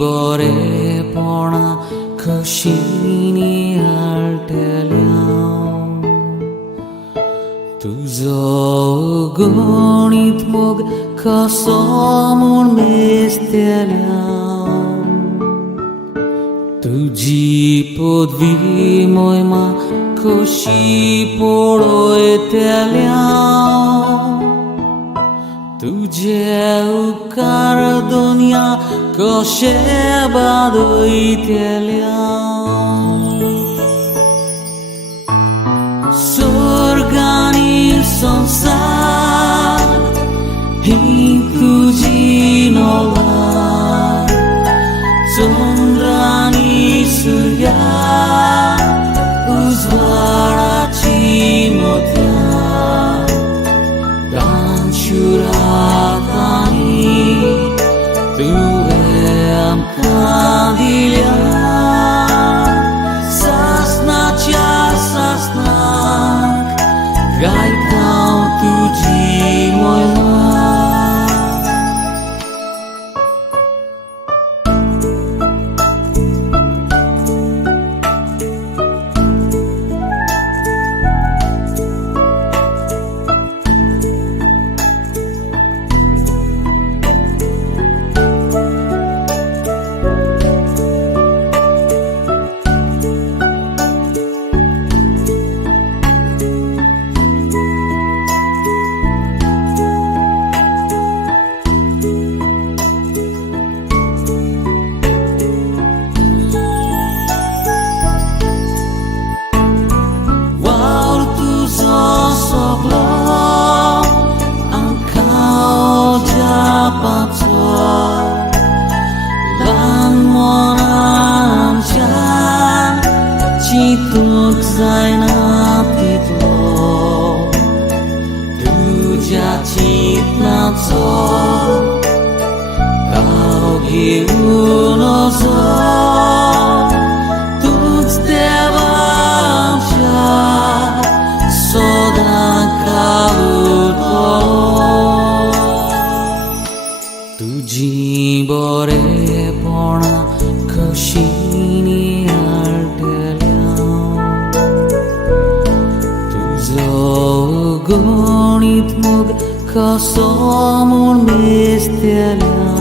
bore pona khashini alteliam tuzo gonit mog khasamon mesteliam tuji podvi moima khashi poro eteliam तुझे उकार दुनिया कशे बादोइतेल्या स्वर्गानी संसार ही तुझी नोला चंद्रानी सूर्या उज्वाळाची मोत्या Curatani Tuve amkadilia Sasna cia sasna Gai kau tuji moila Cituk zaina titlo Tuja citna co Tau giuno zo Tuc devam cia Sodan kaluto Tuji bore pona khashini Gonit mog khasamon mesteliam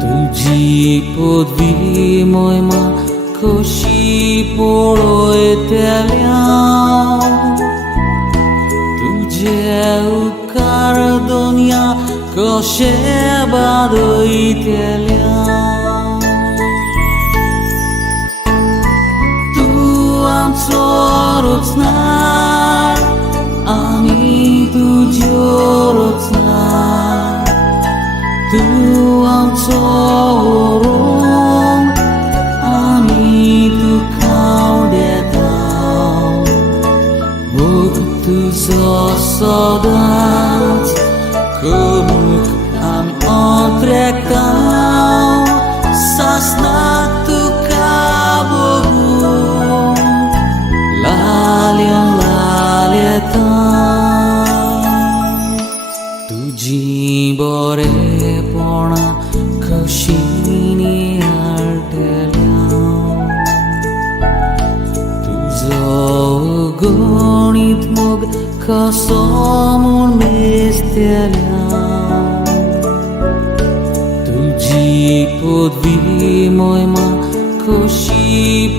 Tuji podvi moima khashi poro eteliam Tuje ukar dunia koshe badoiteliam Tu am sorocnar Ani tujurotsnar Tu am sorong Ani tu kau detau Buk tu sosodat Kunuk am ontrekau Sasnak tu kabogu Lalian Tuji bore pona khashini alteliam Tuzo gonit mog khasamon mesteliam Tuji podvi moima khashi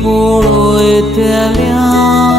poro eteliam